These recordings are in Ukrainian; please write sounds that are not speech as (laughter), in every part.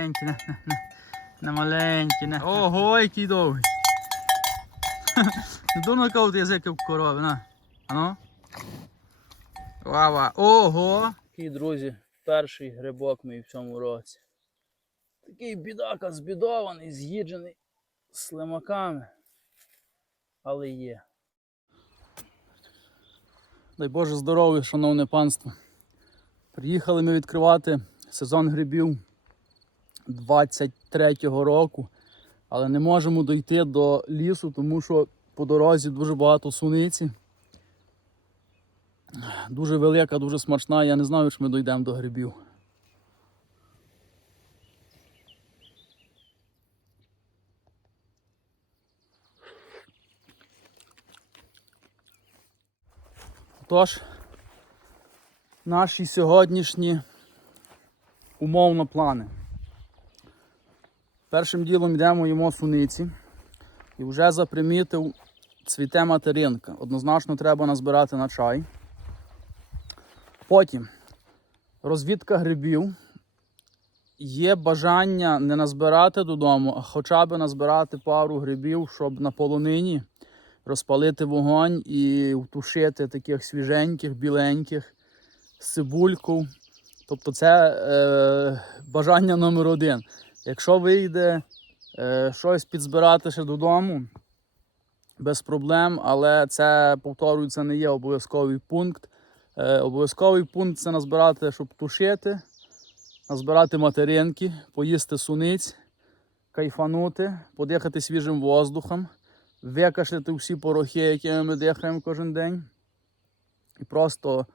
маленький, на, на, на, на маленький, на. Ого, який довгий. (laughs) Не думаю, яка язик як у корови, на. Ану. Вава. Ого. Такий, друзі, перший грибок мій в цьому році. Такий бідака збідований, з'їджений слимаками. Але є. Дай Боже здоров'я, шановне панство. Приїхали ми відкривати сезон грибів 23-го року, але не можемо дойти до лісу, тому що по дорозі дуже багато суниці. Дуже велика, дуже смачна. Я не знаю, чи ми дійдемо до грибів. Тож, наші сьогоднішні умовно плани. Першим ділом йдемо їмо суниці і вже запримітив цвіте материнка. Однозначно треба назбирати на чай. Потім розвідка грибів. Є бажання не назбирати додому, а хоча б назбирати пару грибів, щоб на полонині розпалити вогонь і втушити таких свіженьких, біленьких з. Тобто це е, бажання номер один. Якщо вийде е, щось підзбирати ще додому, без проблем, але це, повторюю, це не є обов'язковий пункт. Е, обов'язковий пункт це назбирати, щоб тушити, назбирати материнки, поїсти суниць, кайфанути, подихати свіжим воздухом, викашляти всі порохи, якими ми дихаємо кожен день. І просто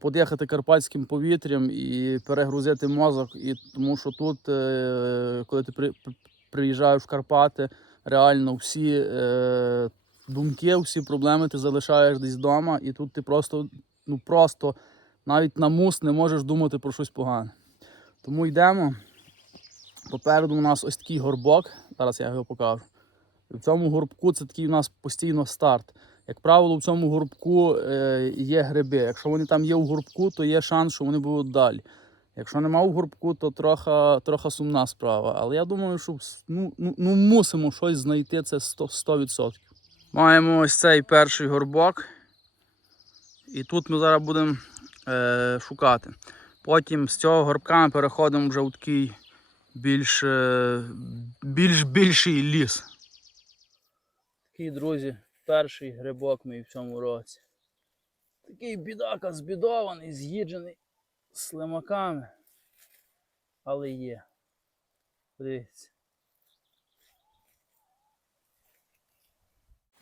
подихати карпатським повітрям і перегрузити мозок. І, тому що тут, е, коли ти при, при- приїжджаєш в Карпати, реально всі е, думки, всі проблеми ти залишаєш десь вдома, і тут ти просто, ну просто навіть на мус не можеш думати про щось погане. Тому йдемо. Попереду у нас ось такий горбок, зараз я його покажу. І в цьому горбку це такий у нас постійно старт. Як правило, в цьому горбку е, є гриби. Якщо вони там є у горбку, то є шанс, що вони будуть далі. Якщо нема у горбку, то трохи, трохи сумна справа. Але я думаю, що ну, ну, ну мусимо щось знайти, це 100%. 100%. Маємо ось цей перший горбок. І тут ми зараз будемо е, шукати. Потім з цього горбка ми переходимо вже у такий більш, е, більш більший ліс. Такий, друзі, перший грибок мій в цьому році. Такий бідака збідований, з'їджений слимаками. Але є. Подивіться.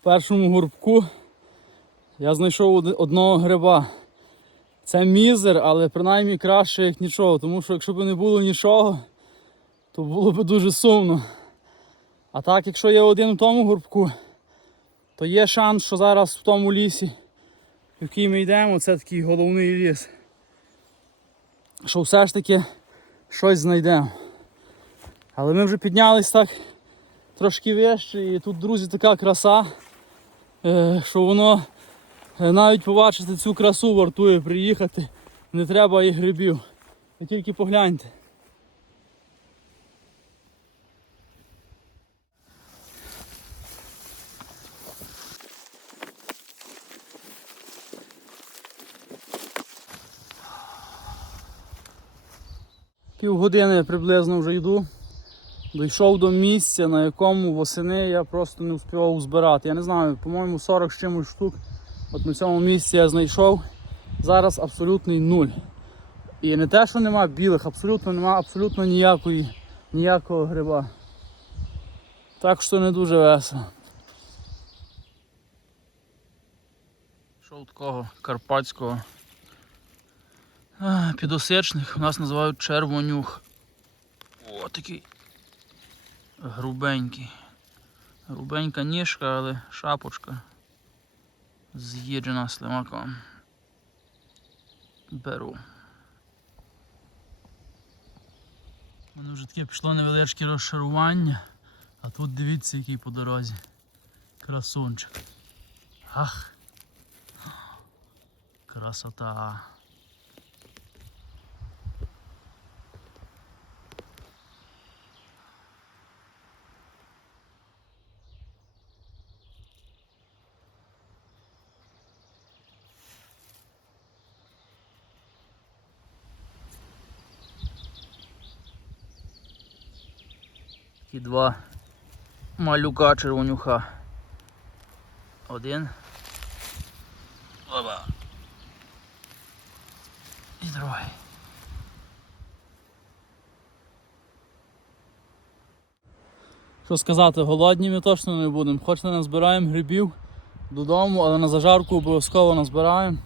В першому горбку я знайшов одного гриба. Це мізер, але принаймні краще, як нічого, тому що якщо б не було нічого, то було б дуже сумно. А так, якщо є один в тому горбку, то є шанс, що зараз в тому лісі, в який ми йдемо, це такий головний ліс. Що все ж таки щось знайдемо. Але ми вже піднялись так трошки вище, і тут, друзі, така краса, е, що воно е, навіть побачити цю красу вартує приїхати. Не треба і грибів. Ви тільки погляньте. Півгодини приблизно вже йду. Дійшов до місця, на якому восени я просто не встигав збирати. Я не знаю, по-моєму, 40 з чимось штук. От на цьому місці я знайшов. Зараз абсолютний нуль. І не те, що нема білих, абсолютно нема абсолютно ніякої, ніякого гриба. Так що не дуже весело. Шов такого карпатського а, підосичних, у нас називають червонюх. О, такий грубенький. Грубенька ніжка, але шапочка з'їджена слимаком. Беру. У мене вже таке пішло невеличке розчарування, а тут дивіться, який по дорозі. Красунчик. Ах. Красота. Такі два малюка червонюха. Один. Оба. І другий. Що сказати, голодні ми точно не будемо. Хоч не назбираємо грибів додому, але на зажарку обов'язково назбираємо.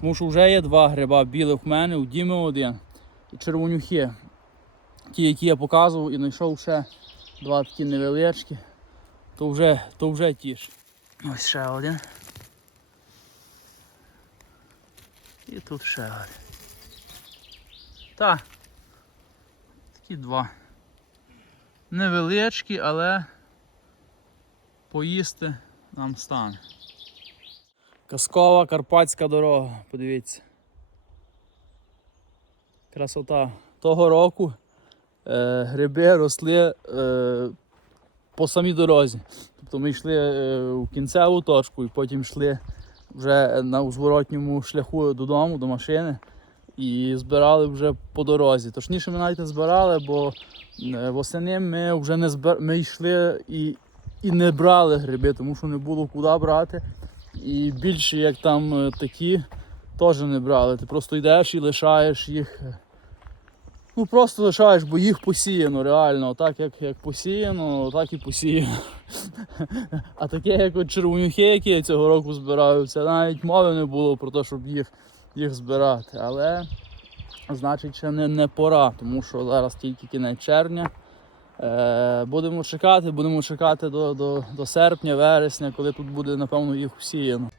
Тому що вже є два гриба білих в мене, у Діми один. І червонюхи. Ті, які я показував, і знайшов ще два такі невеличкі. То вже, то вже тіш. Ось ще один. І тут ще один. Так. Такі два. Невеличкі, але поїсти нам стане. Казкова карпатська дорога, подивіться. Красота. Того року е, гриби росли е, по самій дорозі. Тобто ми йшли е, у кінцеву точку і потім йшли вже на зворотньому шляху додому, до машини і збирали вже по дорозі. Точніше, ми навіть не збирали, бо восени ми вже не збир... ми йшли і, і не брали гриби, тому що не було куди брати. І більше як там такі теж не брали. Ти просто йдеш і лишаєш їх. Ну просто лишаєш, бо їх посіяно, реально. Так як, як посіяно, так і посіяно. (laughs) А таке, як от червонюхи, які я цього року збираю, це навіть мови не було про те, щоб їх, їх збирати. Але значить ще не, не пора, тому що зараз тільки кінець червня. Е, будемо чекати, будемо чекати до, до, до серпня, вересня, коли тут буде, напевно, їх всіяно.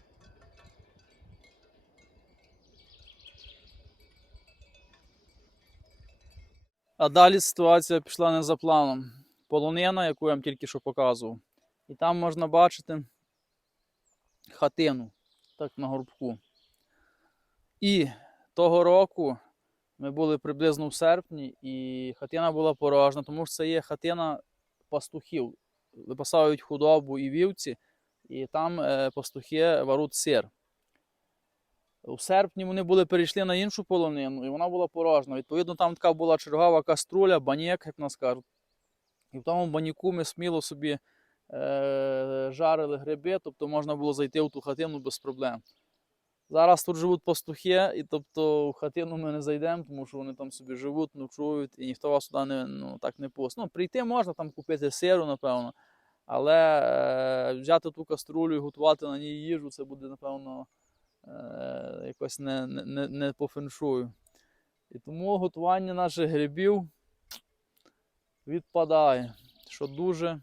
А далі ситуація пішла не за планом. Полонина, яку я вам тільки що показував. І там можна бачити хатину, так на горбку. І того року ми були приблизно в серпні, і хатина була порожна, тому що це є хатина пастухів. Випасають худобу і вівці, і там е, пастухи варуть сир. У серпні вони були перейшли на іншу полонину, і вона була порожна. Відповідно, там така була чергова каструля, банєк, як нас кажуть. І в тому баняку ми сміло собі е, жарили гриби, тобто можна було зайти в ту хатину без проблем. Зараз тут живуть пастухи, і тобто в хатину ми не зайдемо, тому що вони там собі живуть, ночують, і ніхто вас сюди не, ну, так не пустить. Ну, прийти можна там купити сиру, напевно, але е, взяти ту каструлю і готувати на ній їжу, це буде, напевно, е, якось не, не, не, по феншую. І тому готування наших грибів відпадає, що дуже,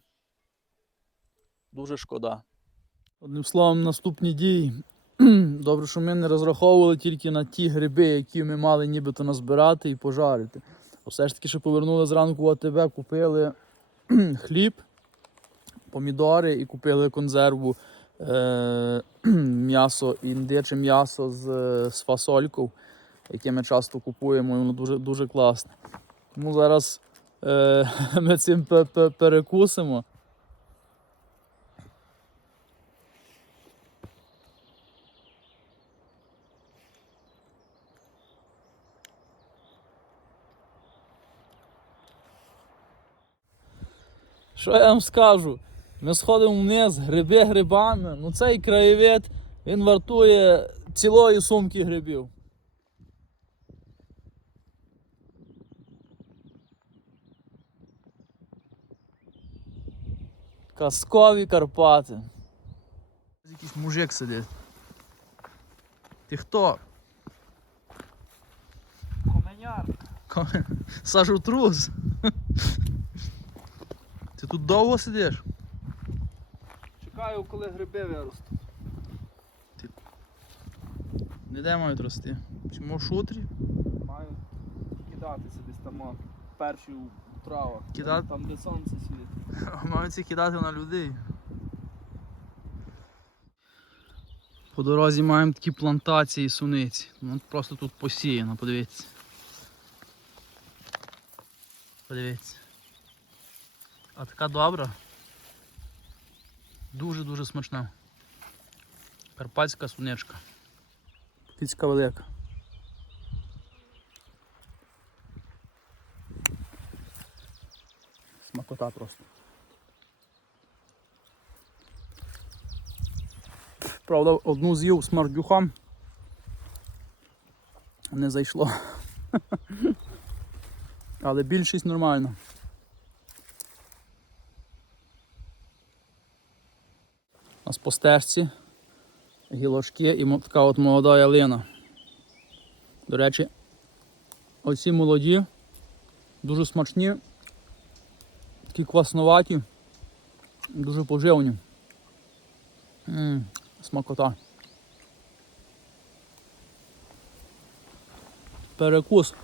дуже шкода. Одним словом, наступні дії. (clears throat) Добре, що ми не розраховували тільки на ті гриби, які ми мали нібито назбирати і пожарити. Все ж таки, що повернули зранку в АТБ, купили (clears throat) хліб, помідори і купили консерву (clears throat) м'ясо, індиче м'ясо з, з фасолькою, яке ми часто купуємо, і воно дуже, дуже класне. Тому зараз е- (laughs) ми цим пе- пе- перекусимо. Що я вам скажу? Ми сходимо вниз, гриби грибами. Ну цей краєвид він вартує цілої сумки грибів. Казкові Карпати. Якийсь мужик сидить. Ти хто? Коменяр. (laughs) Сажу трус. (laughs) Ти тут довго сидиш? Чекаю, коли гриби виростуть. Не де мають рости? Чому в шутрі? Маю кидатися десь там перші у травах. Кидати? Там, де сонце світить. (laughs) Мають ці кидати на людей. По дорозі маємо такі плантації суниці. Ну, просто тут посіяно, подивіться. Подивіться. А така добра. Дуже-дуже смачна. Карпатська суничка. Кицька велика. Смакота. просто. Правда, одну з'їв смердюхом. Не зайшло. (laughs) Але більшість нормально. Нас по стежці гілочки і така от молода ялина. До речі, оці молоді, дуже смачні, такі кваснуваті, дуже поживні. М, смакота. Перекус.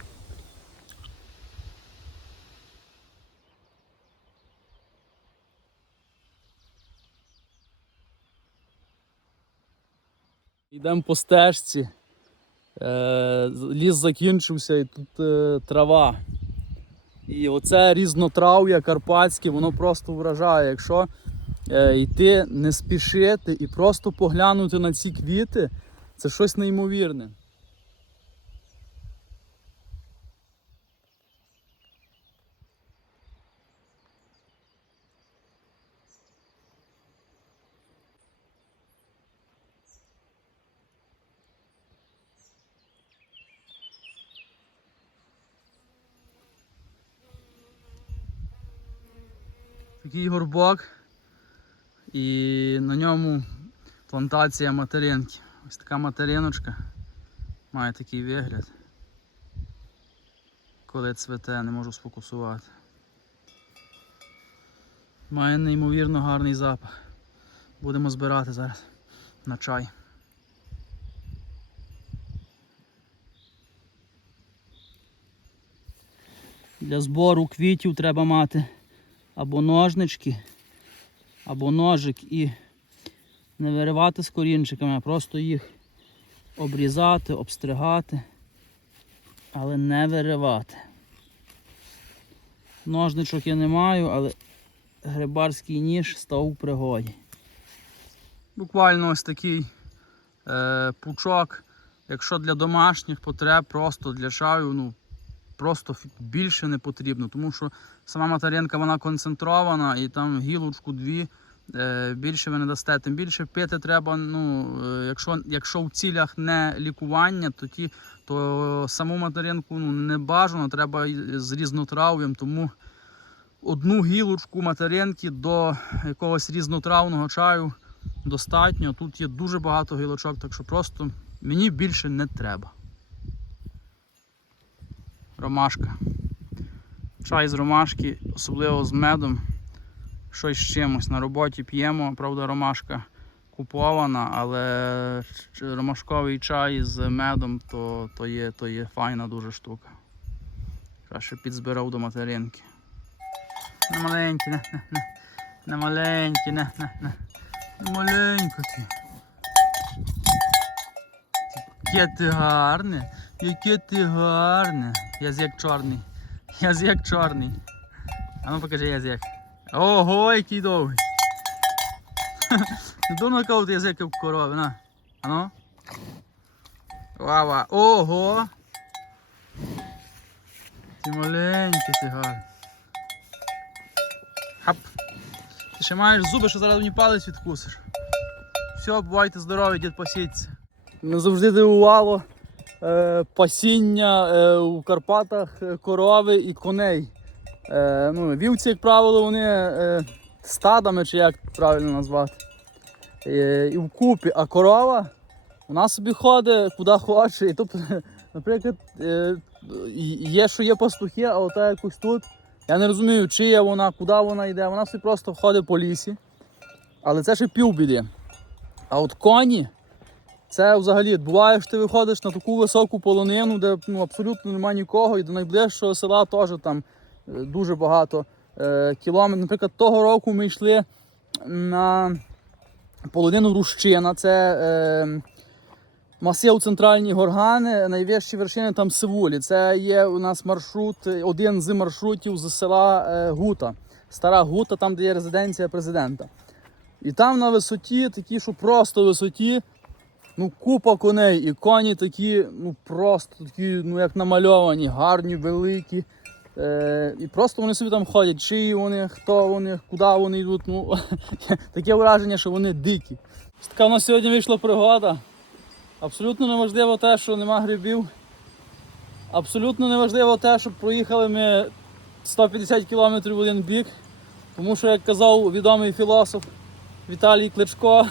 Йдемо по стежці. Е, ліс закінчився і тут е, трава. І оце різнотрав'я карпатське, воно просто вражає. Якщо е, йти, не спішити і просто поглянути на ці квіти, це щось неймовірне. Такий горбок, і на ньому плантація материнки. Ось така материночка має такий вигляд. Коли цвете, не можу сфокусувати. Має неймовірно гарний запах. Будемо збирати зараз на чай. Для збору квітів треба мати або ножнички, або ножик і не виривати з корінчиками, а просто їх обрізати, обстригати, але не виривати. Ножничок я не маю, але грибарський ніж став у пригоді. Буквально ось такий е, пучок, якщо для домашніх потреб, просто для чаю, ну просто більше не потрібно, тому що сама материнка вона концентрована і там гілочку дві е, більше ви не дасте. Тим більше пити треба, ну, е, якщо, якщо в цілях не лікування, то, ті, то саму материнку ну, не бажано, треба з різнотрав'ям, тому одну гілочку материнки до якогось різнотравного чаю достатньо. Тут є дуже багато гілочок, так що просто мені більше не треба. Ромашка. Чай з ромашки, особливо з медом. Щось з чимось. На роботі п'ємо, правда, ромашка купована, але ромашковий чай з медом то, то, є, то є файна дуже штука. Краще підзбирав до материнки. На маленькі, не, не, не. На маленькі, не, не, не. На маленько ти. Яке гарне, яке ти гарне. Язик чорний. Язик чорний. А ну покажи язик. Ого, який довгий. (laughs) Не думав, якого ти язик як корови, на. А ну. Вава. Ого. Ти маленький, ти гарний. Хап. Ти ще маєш зуби, що зараз мені палець відкусиш. Все, бувайте здорові, дід пасіться. Мене завжди дивувало пасіння е, у Карпатах е, корови і коней. Е, ну, вівці, як правило, вони е, стадами, чи як правильно назвати. Е, і вкупі, а корова вона собі ходить куди хоче. І тобто, (laughs) наприклад, е, є, що є пастухи, а ота якось тут. Я не розумію, чия вона, куди вона йде. Вона собі просто ходить по лісі. Але це ще півбіди. А от коні, це взагалі буває, що ти виходиш на таку високу полонину, де ну, абсолютно немає нікого, і до найближчого села теж там е, дуже багато е, кілометрів. Наприклад, того року ми йшли на полонину Рущина, це е, масив центральні горгани, найвищі вершини там Сивулі. Це є у нас маршрут, один з маршрутів з села е, Гута. Стара Гута, там де є резиденція президента. І там на висоті, такі, що просто висоті, ну, купа коней. І коні такі, ну просто такі, ну як намальовані, гарні, великі. Е, і просто вони собі там ходять, чиї вони, хто вони, куди вони йдуть. Ну, (laughs) таке враження, що вони дикі. Така у нас сьогодні вийшла пригода. Абсолютно неважливо те, що нема грибів. Абсолютно неважливо те, що проїхали ми 150 км в один бік. Тому що, як казав відомий філософ Віталій Кличко,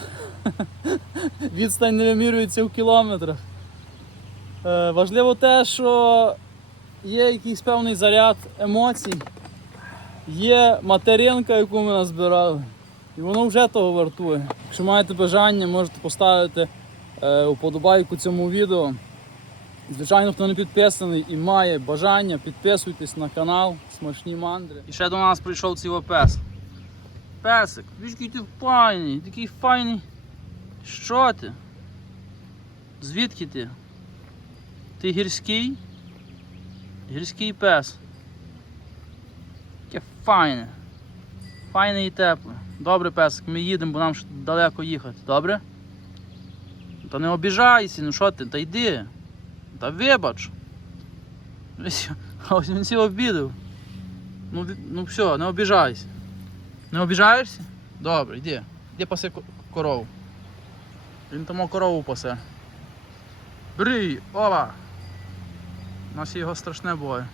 (laughs) відстань не вимірюється в кілометрах. Е, важливо те, що є якийсь певний заряд емоцій, є материнка, яку ми назбирали, і воно вже того вартує. Якщо маєте бажання, можете поставити е, уподобайку цьому відео. Звичайно, хто не підписаний і має бажання, підписуйтесь на канал Смачні мандри. І ще до нас прийшов цей пес. Песик, який ти файний, такий файний. Що ти? Звідки ти? Ти гірський? Гірський пес. Яке файне. Файне і тепле. Добре, песик, ми їдемо, бо нам далеко їхати. Добре? Та не обіжайся, ну що ти, та йди. Та вибач. Ось, він всі обідав. Ну, ну все, не обіжайся. Не обіжаєшся? Добре, йди. Йди паси корову. Він тому корову пасе. Брій! ова! У нас його страшне буває.